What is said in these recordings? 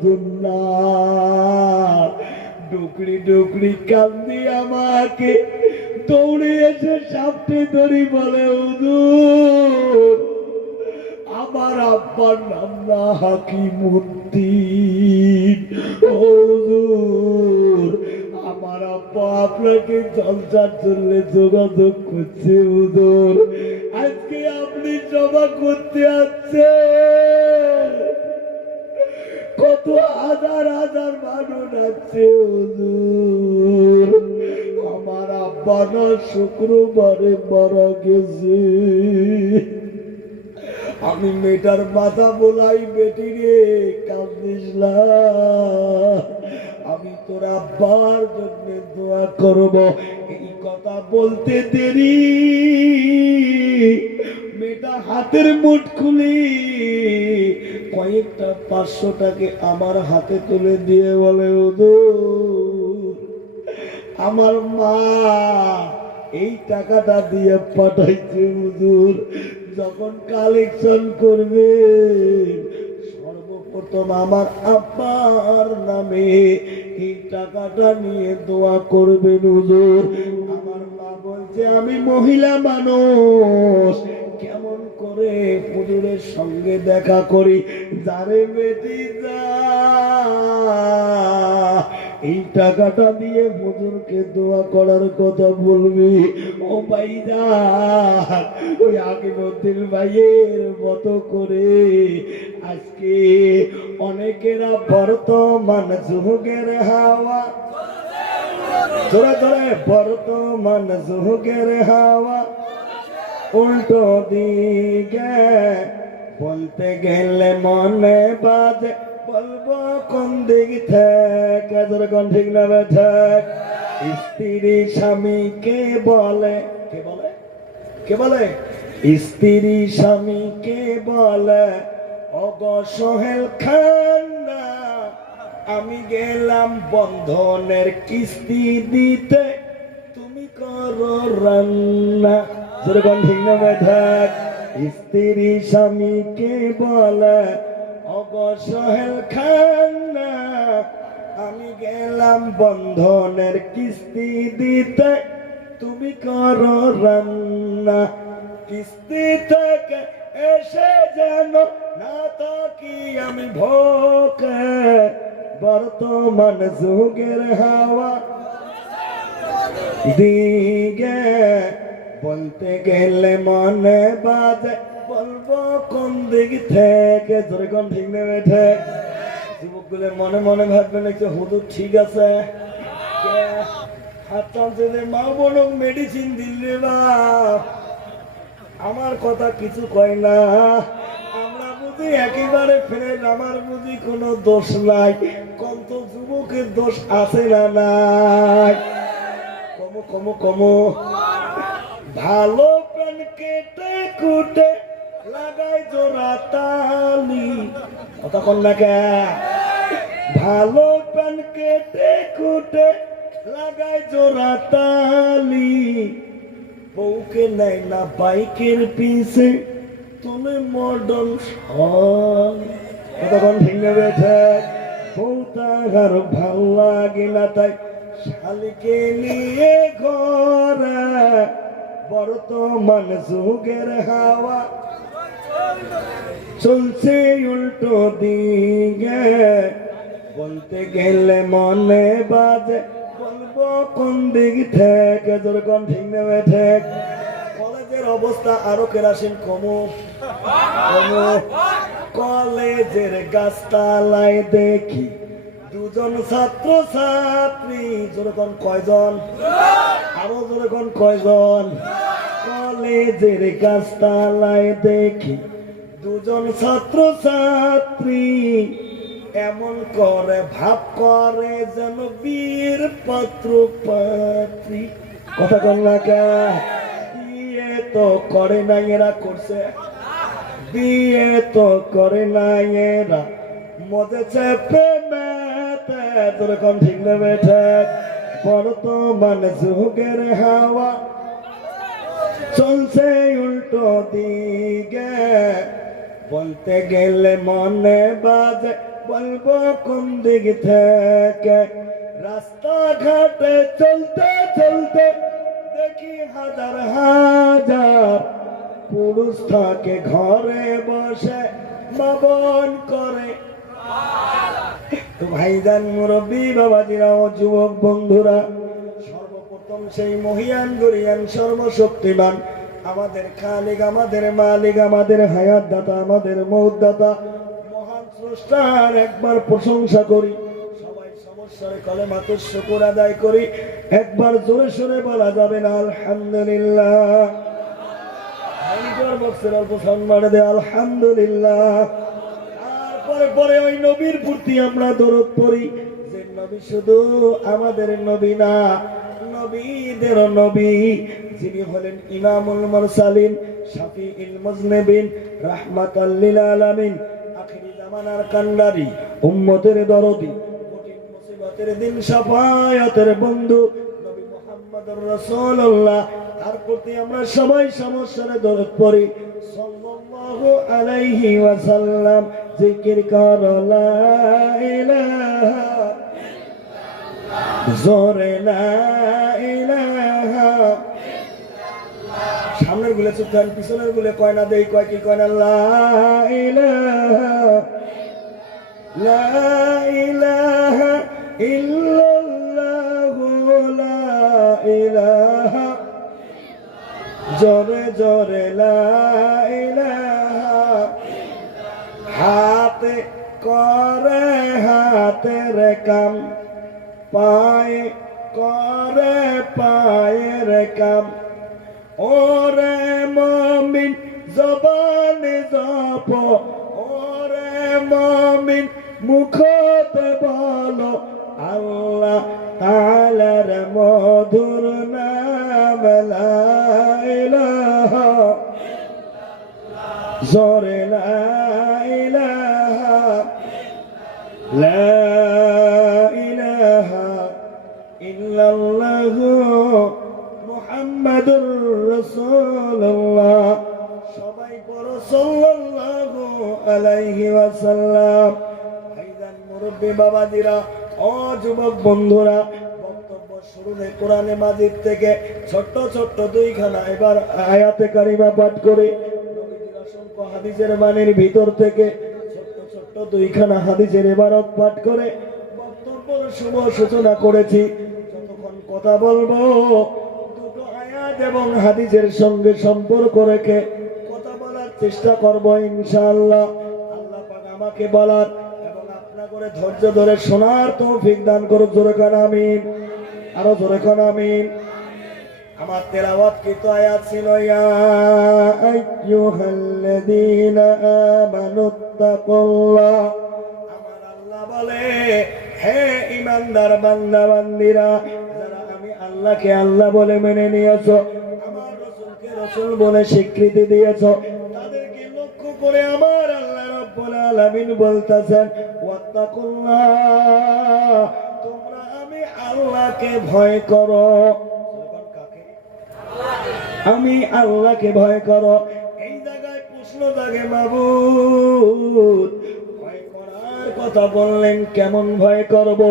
হুজুর না, ডুকরি ডুকরি কান্দি আমাকে দৌড়ে এসে সামনে ধরি বলে হুজুর আমার আব্বার নাম না হাকিমুদ্দিন, হুজুর আমার আব্বা আপনাকে জলসার জন্য যোগাযোগ করছে হুজুর, আজকে আপনি জমা করতে আসছেন, কত হাজার হাজার মানুষ আছে হুজুর, আমার আব্বা না শুক্রবারে মারা গেছে। আমি মেয়েটার মাথা বলাই, বেটি রে কাঁদিস না, আমি তোর আব্বার জন্য দোয়া করব। এই কথা বলতে দেরি মেয়েটা হাতের মুঠ খুলি কয়েকটা 500 টাকা আমার হাতে তুলে দিয়ে বলে হুজুর আমার মা এই টাকাটা দিয়ে পাঠাইছে হুজুর, যখন কালেকশন করবে সর্বপ্রথম আমার আব্বার নামে এই টাকাটা নিয়ে দোয়া করবেন হুজুর। আমার মা বলছে আমি মহিলা মানুষ, কেমন করে হুজুরের সঙ্গে দেখা করি, যারে বেটি যা এই টাকাটা দিয়ে হুজুরকে দোয়া করার কথা বলবি। ও ভাইজান ওই হাকিমুদ্দিন ভাইয়ের মতো করে আজকে অনেকেরা বর্তমান যুগের হাওয়া, ধরে ধরে বর্তমান যুগের হাওয়া উল্টো দিকে বলতে গেলে মনে বাজে, বলবো কোন দিক থেকে, কোন ঠিক না বেঠে, স্ত্রী স্বামীকে বলে, কে বলে কে বলে, স্ত্রী স্বামীকে বলে ওগো সোহেল খান্না আমি গেলাম বন্ধনের কিস্তি দিতে, তুমি করো রান্না, যেরকম ঠিক না বেঠে, স্ত্রী স্বামীকে বলে ওগো সোহেল খান্না আমি গেলাম বন্ধনের কিস্তি দিতে, তুমি করো রান্না, কিস্তি থেকে এসে যেন না থাকি আমি ভোকে, বর্তমান যুগের হাওয়া দিকে বলতে গেলে মনে বাজে, বলবো কোন দিক থেকে, যেরকম ঠিক নেবে ঠিক। যুবক গুলো মনে মনে ভাববেন হুজুর ঠিক আছে, হাত টানছে মা বলো মেডিসিন দিলে বাপ, আমার কথা কিছু কয় না, আমরা বুঝি একেবারে ফেরে, আমার বুঝি কোনো দোষ নাই, কত যুবকের দোষ আছে না নাই, কমো কমো কমো, ভালো প্যান কেটে কুটে লাগাই জোড়া তালি, কথা কন না কে, ভালো প্যান কেটে কুটে লাগাই জোড়া তালি, বউকে নেয় না বাইকের পিছে তুলে মডল কতক্ষণ ভেঙে বেঠে, বউ তার ভাল লাগে না তাই শালিকে নিয়ে ঘরে, বর্তমান যুগের হাওয়া চলছে উল্টো দিকে, বলতে গেলে মনে বাজে, বলবো কোন দিক থেকে, যেরকম ঠিক নেবে ঠিক। কলেজের অবস্থা আরো কেরাসিন কমো কমো, কলেজের গাছতলায় দেখি দুজন ছাত্র ছাত্রী, যেরকম কয়জন, আরো যেরকম কয়জন, কলেজের গাছতলায় দেখি দুজন ছাত্র ছাত্রী, এমন করে ভাব করে যেন বীর পাত্র পাত্রী, কথা কন না কে, বিয়ে তো করে নাই এরা, করছে বিয়ে তো করে নাই এরা, মজেছে প্রেমেতে, যেরকম ঠিক নেবে ঠিক। বর্তমান যুগের হাওয়া চলছে উল্টো দিকে, বলতে গেলে মনে বাজে, বলবো কোন দিক থেকে। রাস্তাঘাটে চলতে চলতে দেখি হাজার হাজার পুরুষ থাকে ঘরে বসে মাবন করে। তো ভাইজান, মুরব্বী বাবাজিরা ও যুবক বন্ধুরা, সর্বপ্রথম সেই মহিয়ান গরিয়ান সর্বশক্তিমান আমাদের খালিক, আমাদের মালিক, আমাদের হায়াত দাতা, আমাদের মৌত দাতা মহান স্রষ্টার একবার প্রশংসা করি। সবাই সমস্যারে কলেমাতুর শুকর আদায় করি। একবার জোরে সোরে বলা যাবে না আলহামদুলিল্লাহ? বক্সের অল্প সম্মান দে আলহামদুলিল্লাহ। তারপরে পরে ওই নবীর প্রতি আমরা দরদ পড়ি, যে নবী শুধু আমাদের নবী না, নবীদের নবী, যিনি হলেন ইমামুল মুরসালিন, শাফিউল মুজনিবিন, রাহমাতাল লিল আলামিন, আখিরি জামানার কান্ডারি, উম্মতের দরদি, কঠিন মুসিবতের দিন শাফায়াতের বন্ধু নবী মুহাম্মদুর রাসূলুল্লাহ। তার প্রতি আমরা সবাই সমস্যারে দরদ পড়ি। সাল্লাল্লাহু আলাইহি ওয়াসাল্লাম। জিকির কর লা ইলাহা জোরে লা ইলাহা। সামনের গুলো চুপ থাকেন, পিছনের গুলো কয় না, দেই কয় কি কয় না, লা ইলাহা লা ইলাহা ইল্লাল্লাহু লা ইলাহা জোরে জোরে লা ইলাহা। হাতে করে হাতের কাম, পায়ে করে পায়ের কাম, ওরে মুমিন জবানে জপ, ওরে মুমিন মুখতে বলো আল্লাহ তাআলার মধুর নাম লা ইলাহা জোরে লা ইলাহা লা ইলাহা ইল্লাল্লাহু মুহাম্মাদুর রাসূলুল্লাহ। সবাই পড়ো সাল্লাল্লাহু আলাইহি ওয়াসাল্লাম। ভাইজান, মুরব্বী বাবাজিরা ও যুবক বন্ধুরা, বক্তব্য শুরুতে কোরআনে মাজিদ থেকে ছোট্ট ছোট্ট দুইখানা এবার আয়াতে কারিমা পাঠ করে নবীজির অসংখ্য হাদিসের বাণীর ভিতর থেকে ছোট্ট ছোট্ট দুইখানা হাদিসের ইবারত পাঠ করে বক্তব্যের শুভ সূচনা করেছি। যতক্ষণ কথা বলবো দুটো আয়াত এবং হাদিসের সঙ্গে সম্পর্ক রেখে কথা বলার চেষ্টা করব ইনশাআল্লাহ। আল্লাহ পাক আমাকে বলার এবং আপনা করে ধৈর্য ধরে শোনার তৌফিক দান করুক। জোরে কান আমিন, আরো জোরে কান আমিন। আমার তেলাওয়াত কৃত আয়াত ছিল, ইয়া আইয়ুহাল্লাযীনা আমানুত্তাকুল্লাহ। আমার আল্লাহ বলে, হে ঈমানদার বান্দা বান্দীরা, যারা আমি আল্লাহকে আল্লাহ বলে মেনে নিয়েছো, আমার রাসূলকে রাসূল বলে স্বীকৃতি দিয়েছো, তাদেরকে লক্ষ্য করে আমার আল্লাহ রাব্বুল আলামিন বলতেছেন, ওয়াত্তাকুল্লাহ, তোমরা আমি আল্লাহকে ভয় করো। আমি আল্লাহকে ভয় করো। এই জায়গায় প্রশ্ন জাগে, মাবুদ ভয় করার কথা বললেন, কেমন ভয় করব?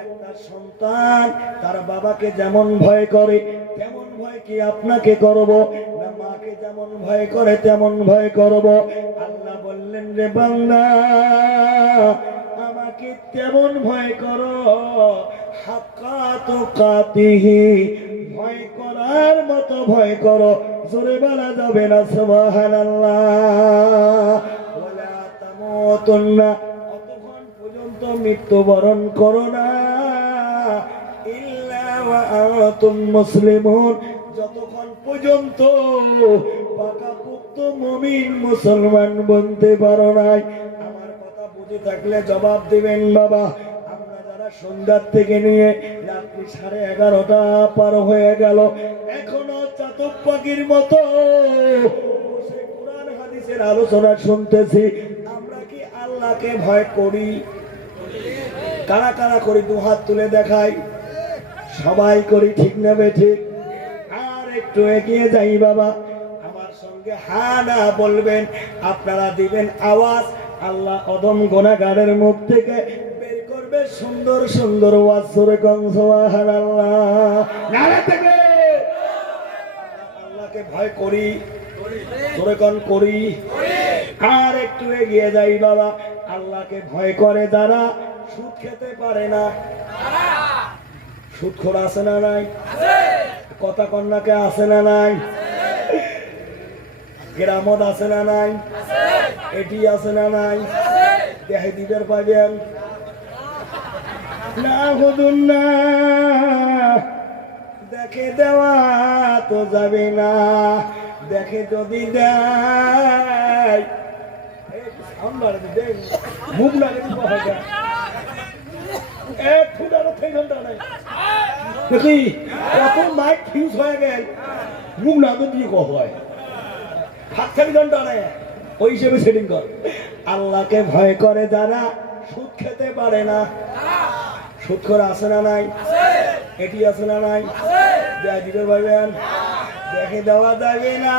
একটা সন্তান তার বাবাকে যেমন ভয় করে তেমন ভয় কি আপনাকে করব? না মাকে যেমন ভয় করে তেমন ভয় করব? আল্লাহ বললেন, রে বান্দা, আমাকে তেমন ভয় করো, হাক্কা তুকাতিহি, ভয় করার মতো ভয় করো। জোরে বলা যাবে না সুবহানাল্লাহ। ওয়ালা তামুতুন্না, অতক্ষণ পর্যন্ত মৃত্যুবরণ করো না, ইল্লা ওয়া আনতুম মুসলিমুন, যতক্ষণ পর্যন্ত পাকাপোক্ত মুমিন মুসলমান বনতে পারো নাই। আমার কথা বুঝে থাকলে জবাব দিবেন বাবা। সন্ধ্যার থেকে নিয়ে রাত্রি 11:30 পার হয়ে গেল, এখনো চাতক পাখির মতো কোরআন হাদিসের আলোচনা শুনতেছি। আমরা কি আল্লাহকে ভয় করি? কারা কারা করি? দু হাত তুলে দেখাই। সবাই করি, ঠিক নেবে? ঠিক। আর একটু এগিয়ে যাই বাবা, আমার সঙ্গে হা না বলবেন, আপনারা দিবেন আওয়াজ, আল্লাহ অদম গুনাহগারের মুখ থেকে বের করবে সুন্দর সুন্দর ওয়াজ। জোরে কোন সুবহানাল্লাহ। নারে তাকবীর। আল্লাহকে ভয় করি, জোরে কোন করি। আর একটু এগিয়ে যাই বাবা। আল্লাহকে ভয় করে যারা সুদ খেতে পারে না। সুদখোর আছে না নাই? কথা কন্যাকে আছে না নাই? গ্রামত আছে না নাই? এটি আছে না নাই? দেহে দিবের পাবেন না হুজুর না, দেখে দেওয়া তো যাবে না, দেখে যদি দেয় মুখ লাগে দেখি কত মাইক ফিউজ হয়ে গেল, মুখ না তো দিয়ে হয় হাত 4 ঘন্টা নেই, ওই হিসেবে সেটিং কর। আল্লাহকে ভয় করে যারা সুদ খেতে পারে না। সুদখোর আছে না নাই? এটি আছে না নাই? দেয়া দিবে ভাইবেন, দেখে দেওয়া যাবে না,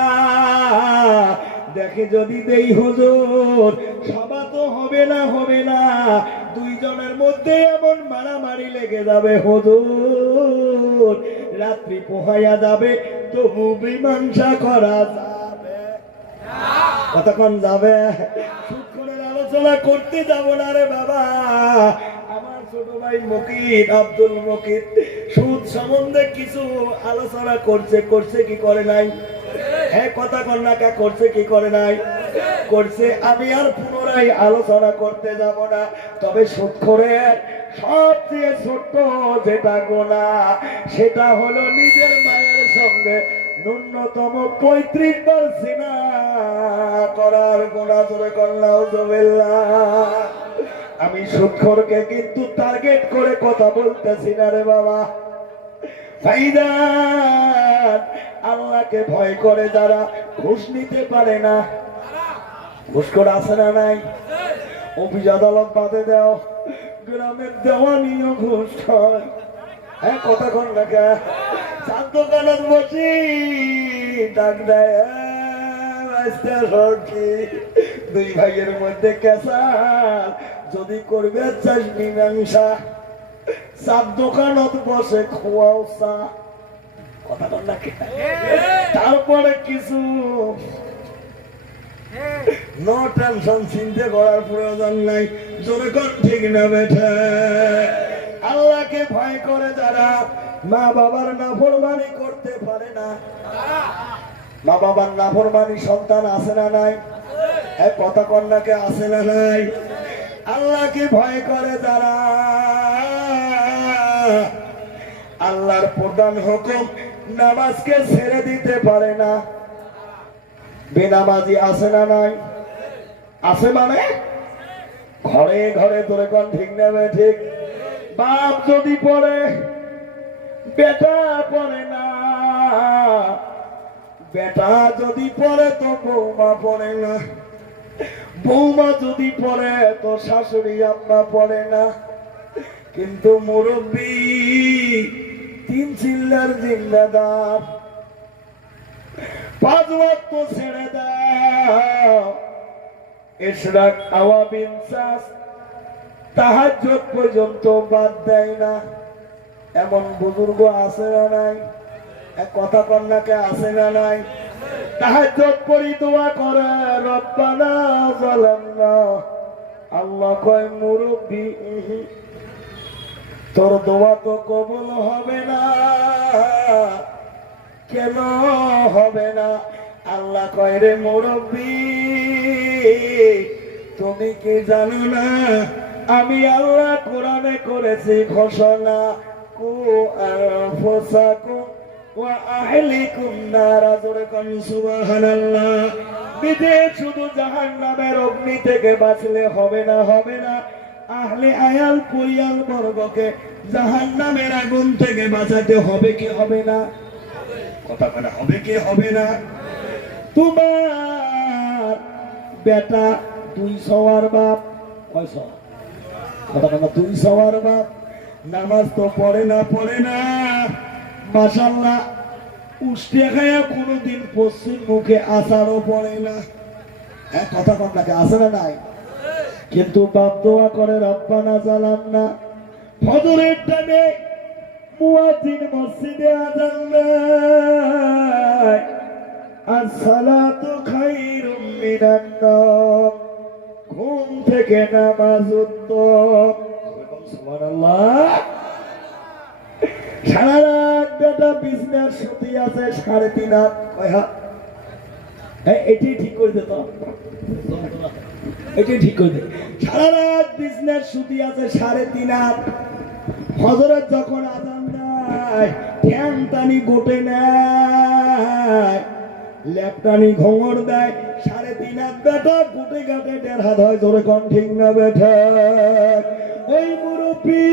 দেখে যদি দেই হুজুর সভা তো হবে না, হবে না, দুইজনের মধ্যে এমন মারামারি লেগে যাবে হুজুর, রাত্রি পোহাইয়া যাবে তবু মীমাংসা করা যাবে কতক্ষণ যাবে? সুদখোরের আলোচনা করতে যাব না রে বাবা। আমার ছোট ভাই মকিত, আব্দুল মকিত সুদ সম্বন্ধে কিছু আলোচনা করছে কি করে নাই? হ্যাঁ কথা কন্যাকা করছে কি করে নাই? করছে। আমি আর পুনরায় আলোচনা করতে যাব না। তবে সুদখোরের সবচেয়ে ছোট্ট যেটা গুনাহ সেটা হলো নিজের মায়ের সঙ্গে ন্যূনতম 35 বার জিনা করার গুনাহ। জোরে নাউজুবিল্লাহ। আমি সুদখোরকে কিন্তু টার্গেট করে কথা বলতেছি না রে বাবা। ভাইজান, আল্লাহকে ভয় করে যারা ঘুষ নিতে পারে না। ঘুষখোর আছে না নাই? অফিস আদালত বাদে দাও, গ্রামের দেওয়ানিও ঘুষ খায়। হ্যাঁ কথা কন না কে? চার দোকানত বসি ডাক দেয়, দুই ভাইয়ের মধ্যে কেসার, যদি করবে চাস মীমাংসা, চার দোকানত বসে খোয়াও চা। কথা কন না কে? তারপরে কিছু নো টেনশন, চিন্তা করার প্রয়োজন নাই। জোরে কোন ঠিক না বেঠে? আল্লাহকে ভয় করে যারা মা বাবার নাফরমানি করতে পারে না। মা বাবার নাফরমানি সন্তান আছে না নাই? এক কথা কন্যাকে আছে না নাই? আল্লাহকে ভয় করে যারা আল্লাহর প্রধান হুকুম নামাজকে ছেড়ে দিতে পারে না। বেনামাজি আছে না নাই? আছে মানে ঘরে ঘরে তোরে কোন ঠিক নেবে ঠিক? বাপ যদি পড়ে বেটা পড়ে না, বেটা যদি পড়ে তো বৌমা পড়ে না, বৌমা যদি পড়ে তো শাশুড়ি আম্মা পড়ে না। কিন্তু মুরব্বী 3 চিল্লার জিম্মেদার, 5 ওয়াক্ত ছেড়ে দাও, ইশরাক আওয়াবিন চাস, তাহাজ্জুদ পর্যন্ত বাদ দেয় না। এমন বুজুর্গ আছে না নাই? এক কথা কন্যাকে আছে না নাই? তাহাজ্জুদ পড়ি দোয়া করে রব্বানা যালামনা। আল্লাহ কয় মুরব্বি তোর দোয়া তো কবুল হবে না। কেন হবে না? আল্লাহ কয় রে মুরব্বি তুমি কি জানো না আমি আল্লাহ কোরআনে করেছি ঘোষণা, কু আনফুসাকুম ওয়া আহলিকুম নারা। জোরে কোন সুবহানাল্লাহ। নিজে শুধু জাহান্নামের অগ্নি থেকে বাঁচলে হবে না, হবে না, আহলে আয়াল পরিয়াল বর্গকে জাহান্নামের আগুন থেকে বাঁচাতে হবে কি হবে না? কথা বলা হবে কি হবে না? তোমার বেটা 200 বাপ, কয়শ? কথা বলা 200 বাপ, নামাজ তো পড়ে না, পড়ে না, মাশাআল্লাহ উষ্টি খায়া কোনোদিন পশ্চিম মুখে আসারও পড়ে না। কথা কন্যাকে আছে না নাই? কিন্তু বাপ দোয়া করে রব্বানা জালামনা। ফজরের টাইমে মুয়াজ্জিন মসজিদে আযান দেয়, আসসালাতু খায়রুম মিনান নাওম, ঘুম থেকে নামাজ উত্তম। সুবহানাল্লাহ। সারা রাত বেটা বিছনার সুতি আছে 3.5 হাত। কয় হাত? এটি ঠিক করে দে তো, এটি ঠিক করে দে। সারা রাত বিছনার সুতি আছে 3.5 হাত। হযরত যখন আযান দেয়, ঠ্যাং টানি গোটে নেয়, লেপটানি ঘোঙর দেয়, 3.5 হাত বেটা গোটে গাটে 1.5 হাত হয়। জোরে কোন ঠিক না বেটা? ওই মুরব্বী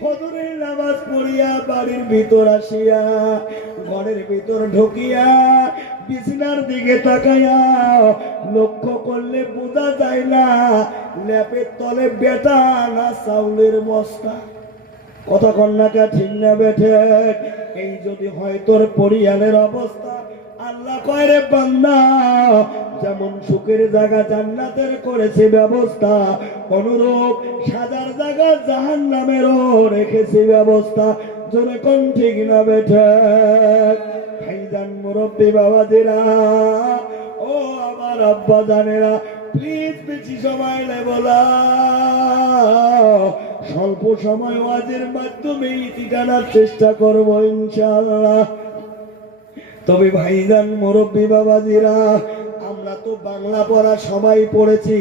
ফজরের নামাজ পড়িয়া বাড়ির ভিতর আসিয়া, ঘরের ভিতর ঢুকিয়া বিছানার দিকে তাকাইয়া লক্ষ্য করলে বোঝা যায় না লেপের তলে বেটা না চাউলের বস্তা। কথা কন্যাকা ঠিক না বেঠে? এই যদি হয় তোর পরিয়ালের অবস্থা, আল্লাহ কয় রে বান্দা, যেমন সুখের জায়গা জান্নাতের করেছে ব্যবস্থা, অনুরূপ সাজার জায়গা জাহান্নামেরও রেখেছে ব্যবস্থা। জোরে কোন ঠিক না বেঠে? ভাইজান মুরব্বী বাবাজিরা, ও আমার আব্বা জানেরা, প্লিজ বেশি সময় নেব না, স্বল্প সময় ওয়াজের মাধ্যমে ইতি টানার চেষ্টা করবো ইনশাআল্লাহ। তবে ভাইজান মুরব্বী বাবাজিরা, আমরা তো বাংলা পড়া সবাই পড়েছি,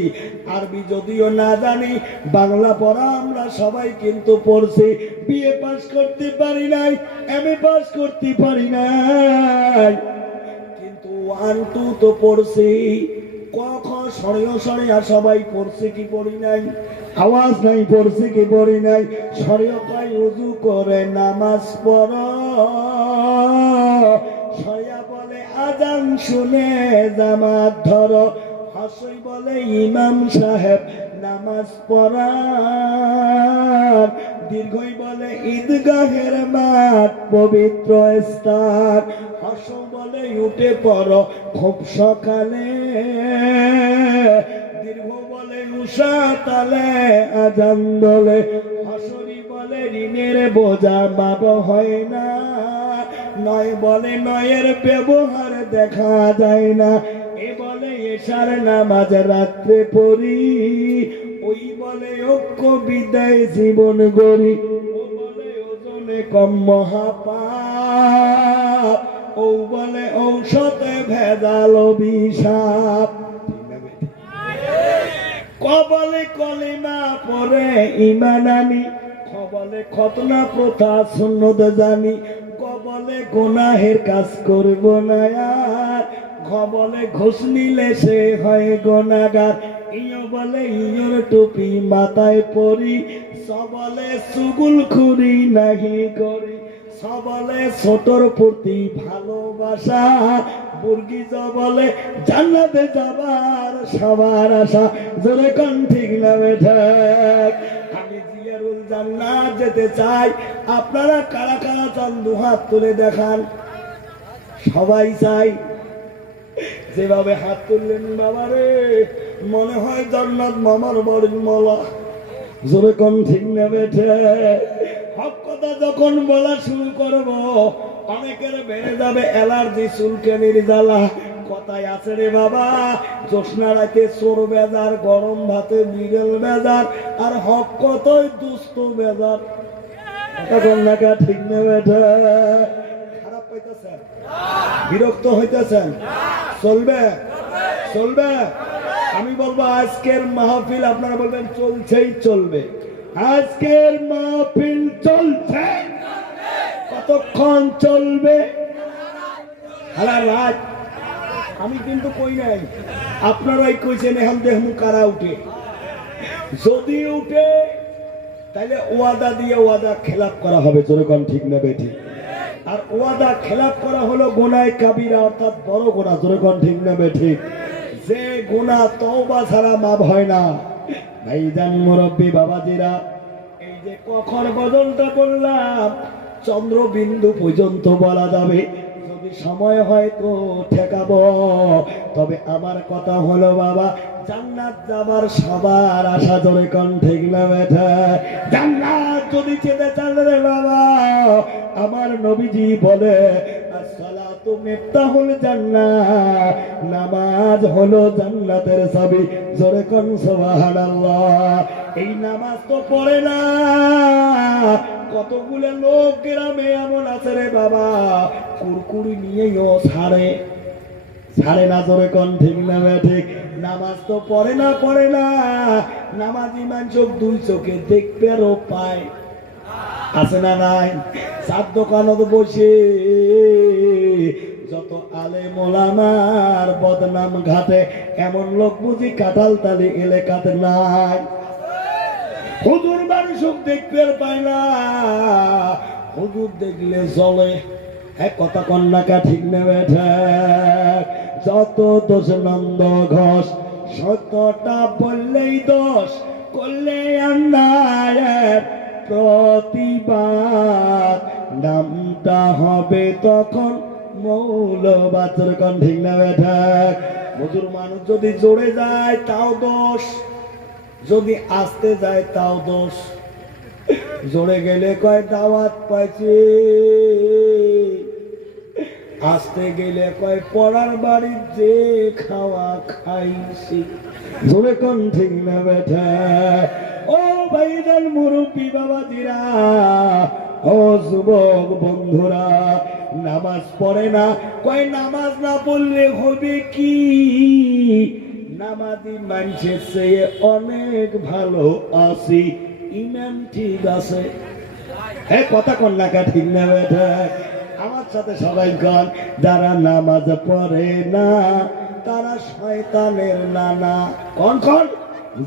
আরবি যদিও না জানি, বাংলা পড়া আমরা সবাই কিন্তু পড়ছি। বিএ পাস করতে পারি নাই, এমএ পাস করতে পারি নাই, কিন্তু 1 2 তো পড়ছি। ক খ সরিয় সরিয়া সবাই পড়ছে কি পড়ি নাই? আওয়াজ নাই, পড়ছে কি পড়ি নাই? সরিয় কয় উযু করে নামাজ পড়, সরিয়া বলে আযান শুনে জামাত ধরো, হাসই বলে ইমাম সাহেব নামাজ পড়ান, দীর্ঘই বলে ঈদগাহের মাঠ পবিত্র স্থান, হাসও বলে উঠে পড়ো খুব সকালে, দীর্ঘ বলে উষা তালে আযান দোলে, হাসরি বলে ঋণের বোঝা মাপ হয় না, নয় বলে নয়ের ব্যবহার দেখা যায় না, এ বলে এশার নামাজ রাত্রে পড়ি, ওই বলে ঐক্য বিদায় জীবন গড়ি, ও বলে ওজনে কম মহাপাপ, ও বলে ঔষধে ভেজাল অভিশাপ। ক বলে কলিমা পড়ে ঈমান আনি, খ বলে খতনা প্রথা সুন্নত জানি, ক বলে গুনাহের কাজ করব না আর, ঘ বলে ঘুষ নিলে সে হয় গুনাহগার, ইয় বলে ইয়র টুপি মাথায় পরি, স বলে চুগুলখুরি নাহি করি, স বলে ছোটর প্রতি ভালোবাসা, বুর্গিজ বলে জান্নাতে যাবার সবার আশা। জোরে কোন ঠিক না বেঠে? আমি জিয়ারুল জান্নাত যেতে চাই, আপনারা কারা কারা চান দুহাত তুলে দেখান। সবাই চাই। যেভাবে হাত তুললেন বাবারে, মনে হয় জান্নাত মামার বাড়ির মলা। জোরে কোন ঠিক না বেঠে? হক কথা যখন বলা শুরু করব, অনেকের বেড়ে যাবে অ্যালার্জি, চুলকানির জ্বালা। কথায় আছে রে বাবা, জ্যোৎস্না রাতে চোর বেজার, গরম ভাতে বিড়েল বেজার, আর হক কতই দুস্থ বেজার। এখন নাকা ঠিক না বেঠে? খারাপ পাইতেছেন? বিরক্ত হইতেছেন? চলবে? চলবে? আমি বলবো আজকের মাহফিল, আপনারা বলবেন চলছেই চলবে। আজকের মাহফিল চলছে, কতক্ষণ চলবে? সারা রাত। আমি কিন্তু কই নাই, আপনারাই কইছেন। এখন দেখমু কারা উঠে। যদি উঠে তাহলে ওয়াদা দিয়ে ওয়াদা খেলাপ করা হবে। জোরেকন ঠিক না বেঠিক? আর ওয়াদা খেলাপ করা হলো গুনাহ কাবিরা, অর্থাৎ বড় গুনাহ। জোরেকন ঠিক না বেঠিক? যে গুনাহ তওবা ছাড়া মাফ হয় না। ভাইজান মুরব্বী বাবাজিরা, এই যে কখন বদলটা বললাম, চন্দ্রবিন্দু পর্যন্ত বলা যাবে। যদি যদি সময় হয় তো ঠেকাবো। তবে আমার কথা হলো বাবা, জান্নাত যাবার সবার আশা, জোরে কোন ঠিক না বেঠা? জান্নাত যদি যেতে চান রে বাবা, আমার নবীজি বলে আসসালাতু মিফতাহুল জান্নাহ, নামাজ হলো জান্নাতের চাবি, জোরে কোন সুবহানাল্লাহ। এই নামাজ তো পড়ে না। কতগুলো লোক গ্রামে এমন আছে রে বাবা, কুরকুরি নিয়েও ছাড়ে না, জোরে কোন ঠিক না ঠিক? নামাজ তো পড়ে না। নামাজি মানুষ দুই চোখে দেখবেও পায়, আছে না নাই? চার দোকানত বসে যত আলেম ওলামার বদনাম ঘাটে, এমন লোক বুঝি কাঁঠালতলী এলাকাতে নাই? হুজুর মানুষ দেখতে পায় না, হুজুর দেখলে চলে। এক কথা কন্যাকা ঠিক নেবে, যত দোষ নন্দ ঘোষ, সত্যটা বললেই দোষ, করলে অন্যায়ের প্রতিবাদ, নামটা হবে তখন মৌলবাদের কোন ঠিক নেবে। হুজুর মানুষ যদি জোরে যায় তাও দোষ, যদি আসতে যায় তাও দোষ। জোরে গেলে কয় দাওয়াত পাইছে, আসতে গেলে কয় পড়ার বাড়ির যে খাওয়া খাইছি, জোরে কোন ঠিক না বেঠা? ও ভাইজান মুরব্বী বাবাজিরা, ও যুবক বন্ধুরা, নামাজ পড়ে না, কয় নামাজ না পড়লে হবে কি? নামাজি মানুষের চেয়ে অনেক ভালো আছি, ইমান ঠিক আছে। হ্যাঁ কথা কন্যাকা ঠিক না বেঠা? আমার সাথে সবাই কন, যারা নামাজ পড়ে না তারা শয়তানের নানা। কোন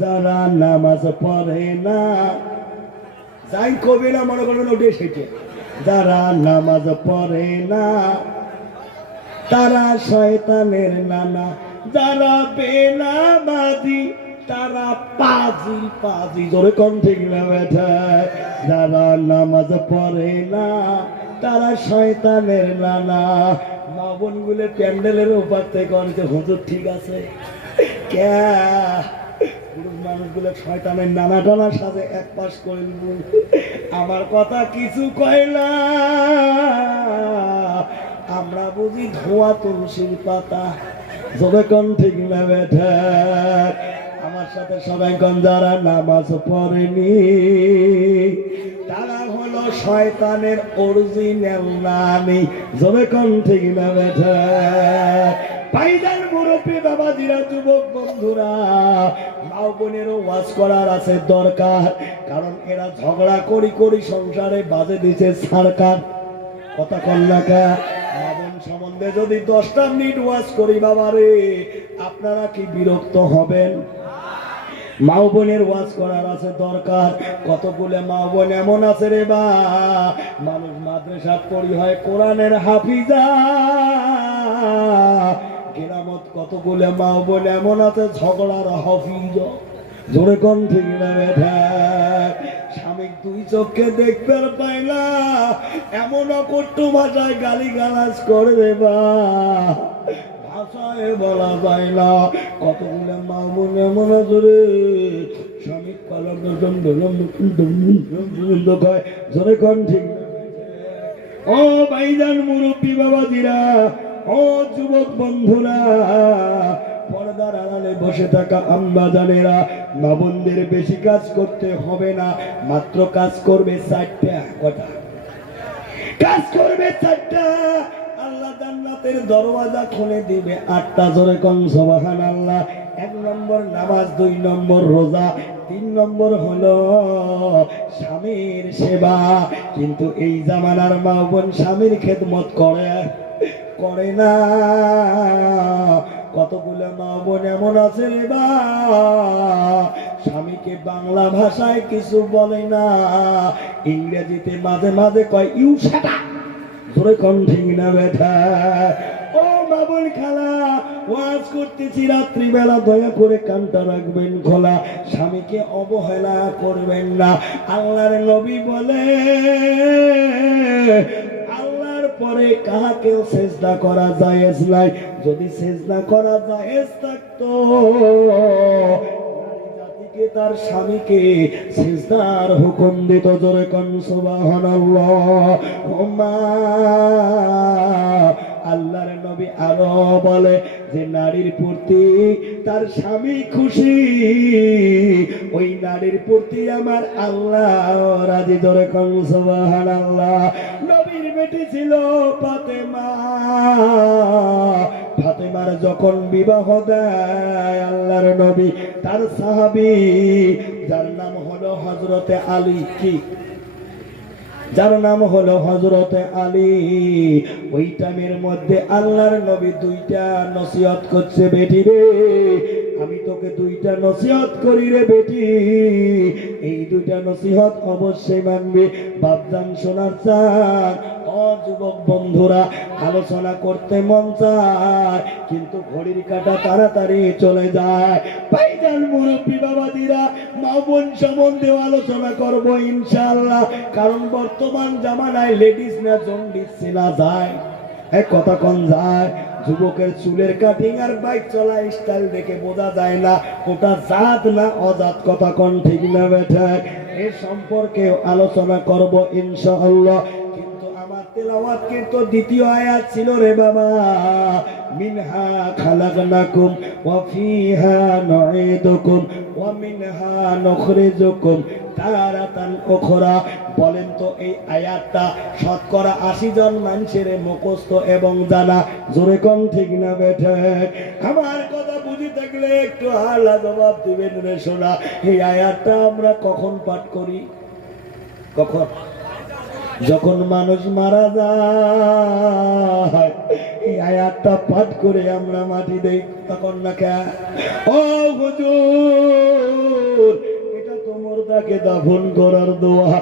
যারা নামাজ পড়ে না, যাই কবি না মনে করবেন ওটা সেটা। যারা নামাজ পড়ে না তারা শয়তানের নানা, যারা বেনামাজি তারা পাজি, জোরে কোন ঠিক না বেঠা? যারা নামাজ পড়ে না তারা শয়তানের নানা। মা বোন গুলো প্যান্ডেলের উপর থেকে অনেকে হুজুর ঠিক আছে, পুরুষ মানুষগুলো শয়তানের নানা টানার সাথে এক পাশ করে আমার কথা কিছু কয়লা। আমরা বুঝি ধোয়া তুলসীর পাতা, জোরে কোন ঠিক না বেঠা? আমার সাথে সবাই কোন, যারা নামাজ পড়েনি তারা হলো শয়তানের অরিজিনাল নানি, জোরে কোন ঠিক না বেঠা? ভাইজান মুরব্বী বাবাজিরা, যুবক বন্ধুরা, মা বোনেরও ওয়াজ করার আছে দরকার, কারণ এরা ঝগড়া করি সংসারে বাজে দিছে সরকার। কথা কন্যাকা, মা বোন সম্বন্ধে যদি 10টা মিনিট ওয়াজ করি বাবারে, আপনারা কি বিরক্ত হবেন? মা বোনের ওয়াজ করার আছে দরকার। কতগুলো মা বোন এমন আছে রে বা, মানুষ মাদ্রাসা পড়ি হয় কোরআনের হাফিজা, কেরামত কতগুলো মা বোন এমন আছে ঝগড়ার হাফিজ, জোরে কোন ঠিক না বেঠা? স্বামী দুই চোখে দেখতে পায় না, এমন অকট্ট ভাষায় গালি গালাজ করে রে বা, ভাষায় বলা যায় না। কতগুলো মা বোন এমন আছে রে, স্বামী পালন জোরে কোন ঠিক না? ও ভাইজান মুরব্বী বাবাজিরা, ও যুবক বন্ধুরা, পর্দার আড়ালে বসে থাকা আম্মা জানেরা, মা বোনদের বেশি কাজ করতে হবে না, মাত্র কাজ করবে 4টা। কটা কাজ করবে? 4টা। আল্লাহ জান্নাতের দরওয়াজা খুলে দিবে 8টা, জোরে কোন সুবহানাল্লাহ। 1 নম্বর নামাজ, 2 নম্বর রোজা, 3 নম্বর হলো স্বামীর সেবা। কিন্তু এই জামানার মা বোন স্বামীর খেদমত করে না। কতগুলো মা বোন এমন আছে রে বা, স্বামীকে বাংলা ভাষায় কিছু বলে না, ইংরেজিতে মাঝে মাঝে কয় ইউ শাট আপ, জোরে কোন ঠিক না বেঠা? ও মা বোন খালা, ওয়াজ করতেছি রাত্রিবেলা, দয়া করে কানটা রাখবেন খোলা, স্বামীকে অবহেলা করবেন না। আল্লাহর নবী বলে, আল্লাহর পরে কাহাকেও সেজদা করা জায়েজ নাই। যদি সেজদা করা জায়েজ থাকতো জাতিকে তার স্বামীকে সিজদার হুকুম দিত। জোরে কোন সুবহানাল্লাহ। ওমা আল্লাহর নবী আরো বলে যে নারীর প্রতি তার স্বামী খুশি, ওই নারীর প্রতি আমার আল্লাহ রাজি। জোরে কোন সুবহানাল্লাহ। নবীর বেটি ছিল ফাতেমা। ফাতেমার যখন বিবাহ দেয় আল্লাহর নবী, তার সাহাবী যার নাম হলো হযরতে আলী, কি যার নাম হলো হযরতে আলী, ওই টাইমের মধ্যে আল্লাহর নবী দুইটা নসিহত করছে, বেটি রে আমি তোকে দুইটা নসিহত করি রে বেটি, এই দুইটা নসিহত অবশ্যই মানবি। বাপজান শোনার চান ও যুবক বন্ধুরা, আলোচনা করতে মন চায় কিন্তু ঘড়ির কাঁটা তাড়াতাড়ি চলে যায়। ভাইজান মুরব্বী বাবাজিরা, মা বোন সম্বন্ধে আলোচনা করব ইনশাআল্লাহ, কারণ বর্তমান জামানায় লেডিস না জন্ডিস চেনা যায়, কথা কোন যায়। যুবকের চুলের কাটিং আর বাইক চলা স্টাইল দেখে বোঝা যায় না ওটা জাত না অজাত, কথা কোন ঠিক না বেঠা। এ সম্পর্কে আলোচনা করব ইনশাআল্লাহ। কিন্তু আমার তেলাওয়াত কিন্তু দ্বিতীয় আয়াত ছিল রে বাবা, মিনহা খালাকনাকুম ওয়া ফিহা নুঈদুকুম ওয়া মিনহা নুখরিজুকুম তারাতান উখরা। বলেন তো এই আয়াতটা শতকরা 80 জন মানুষের মুখস্থ এবং জানা। জোরে কোন ঠিক না বেঠে? আমার কথা বুঝি থাকলে একটু আল্লাহ জবাব দিবেন রে শোনা। এই আয়াতটা আমরা কখন পাঠ করি? কখন? যখন মানুষ মারা যায় এই আয়াতটা পাঠ করে আমরা মাটি দেই, তখন না কে ও হুজুর এটা তো মুর্দাকে দাফন করার দোয়া,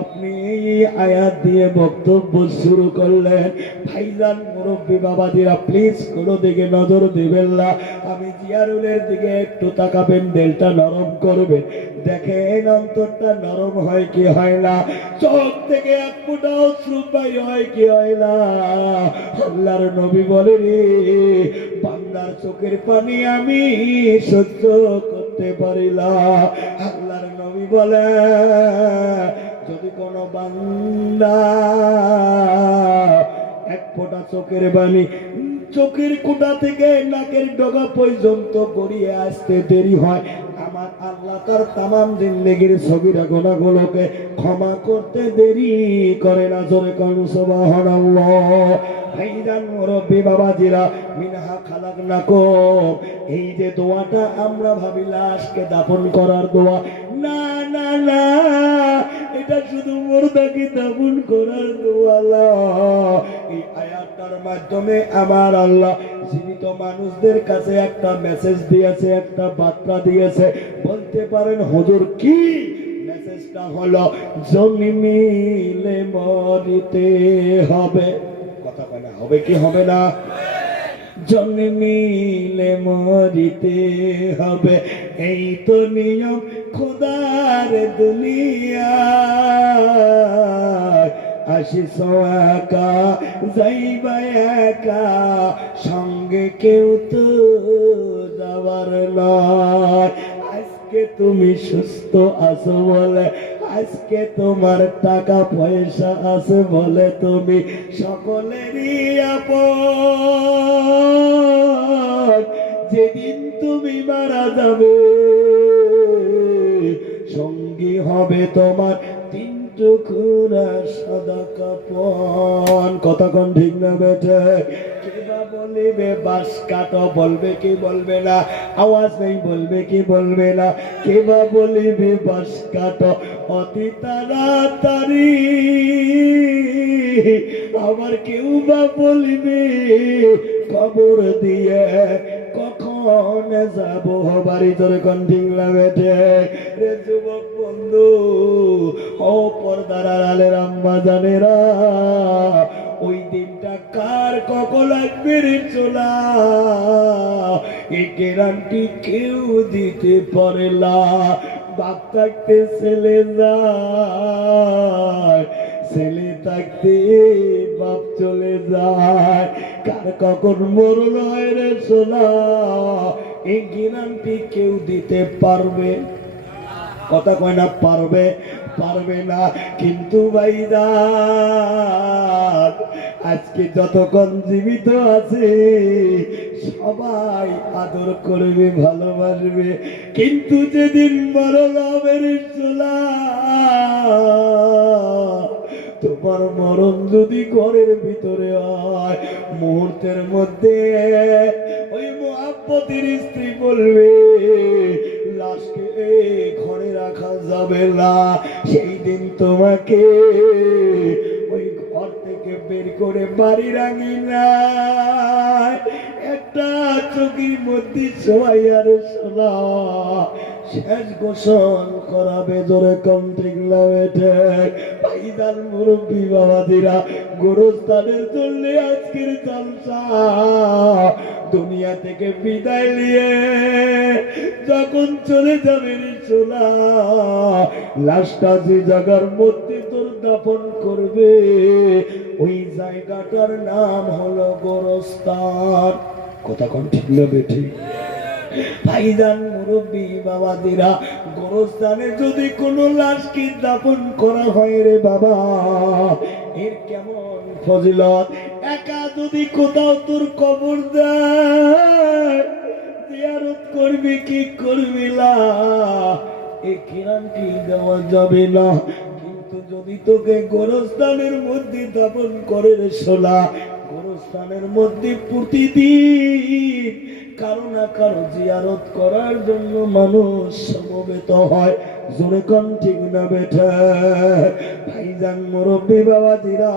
আপনি এই আয়াত দিয়ে বক্তব্য শুরু করলেন। ভাইজান মুরব্বী বাবাজিরা প্লিজ কোনো দিকে নজর দিবেন না, আমি জিয়ারুলের দিকে একটু তাকাবেন, দিলটা নরম করবেন, দেখেন অন্তরটা নরম হয় কি হয় না, চোখ থেকে এক ফোঁটা অশ্রু বাইর হয় কি হয় না। আল্লাহর নবী বলে রে বান্দার চোখের পানি আমি সহ্য করতে পারি না। আল্লাহর নবী বলে যদি কোনো বান্দা এক ফোঁটা চোখের পানি চোখের কোটা থেকে নাকের ডগা পর্যন্ত গড়িয়ে আসতে দেরি হয়, আমার আল্লাহ তার তামাম জিন্দেগির সগীরা গুনাহগুলোকে ক্ষমা করতে দেরি করে না। জোরে কোন সুবহানাল্লাহ। ভাইজান মুরব্বী বাবাজিরা, মিনহা খালাকনাকুম, এই যে দোয়াটা আমরা ভাবি লাশকে দাফন করার দোয়া, না না না, এটা শুধু মুর্দাকে দাফন করার দোয়া না। এই আয়াতটার মাধ্যমে আমার আল্লাহ জীবিত মানুষদের কাছে একটা মেসেজ দিয়েছে, একটা বার্তা দিয়েছে। বলতে পারেন হুজুর কি মেসেজটা? হলো জন্মিলে মরিতে হবে, কথা বলা হবে কি হবে না? জন্মিলে মরিতে হবে, এই তো নিয়ম খোদার দুনিয়া। আসিস একা যাইবা একা, সঙ্গে কেউ তো যাবার নয়। আজকে তুমি সুস্থ আছো বলে, আজকে তোমার টাকা পয়সা আছে বলে তুমি সকলেরই আপন। যেদিন তুমি মারা যাবে সঙ্গী হবে তোমার তিন টুকরা সাদা কাপন, কথা কোন ঠিক না বেঠে? কেবা বলিবে বাস কাটো, বলবে কি বলবে না? আওয়াজ নেই, বলবে কি বলবে না? কেবা বলিবে বাস কাটো অতি তাড়াতাড়ি, আবার কেউ বা বলিবে খবর দিয়ে কখন যাব বাড়ি। তোরে কোন ঠিক না বেঠে? রে যুবক বন্ধু ও পর্দার আড়ালের আম্মা জানেরা, ওই দিনটা কার কখন লাগবে রে চোলা, এই গ্যারান্টি কেউ দিতে পারে না। বাপ থাকতে ছেলে যায়, ছেলে থাকতে বাপ চলে যায়। কার কখন মরণ হয় রে সোনা, এই গ্যারান্টি কেউ দিতে পারবে? কথা কয় না পারবে, পারবে না। কিন্তু ভাইজান আজকে যতক্ষণ জীবিত আছে সবাই আদর করবে, ভালোবাসবে, কিন্তু যেদিন মরণ হবে রে সোনা, তোমার মরণ যদি ঘরের ভিতরে হয়, মুহূর্তের মধ্যে ওই মুহাব্বতের স্ত্রী বলবে লাশকে ঘরে রাখা যাবে না। সেই দিন তোমাকে ওই ঘর থেকে বের করে বাড়ির আঙিনায় একটা চৌকির মধ্যে সবাই আর শোনা শেষ গোসল করাবে। জোরে কম ঠিক না বেঠে? ভাইজান মুরব্বী বাবাজিরা, গোরস্থানের জন্য আজকের জলসা। দুনিয়া থেকে বিদায় নিয়ে যখন চলে যাবে রে সোনা, লাশটা যে জায়গার মধ্যে তোর দাফন করবে ওই জায়গাটার নাম হলো গোরস্থান। কথা কোন ঠিক না বেঠি? ভাইজান মুরব্বী বাবাদিরা, গোরস্থানে যদি কোনো লাশকে দাফন করা হয় রে বাবা, এর কেমন ফজিলত! একা যদি কোথাও তোর কবর দেয়, জিয়ারত করবি কি করবি না, এই গ্যারান্টি দেওয়া যাবে না। কিন্তু যদি তোকে গোরস্থানের মধ্যে দাফন করে রে সোনা, গোরস্থানের মধ্যে প্রতিদিন কারো না কারো জিয়ারত করার জন্য মানুষ সমবেত হয়। জোরে কোন ঠিক না বেঠে? ভাইজান মুরব্বী বাবাজিরা,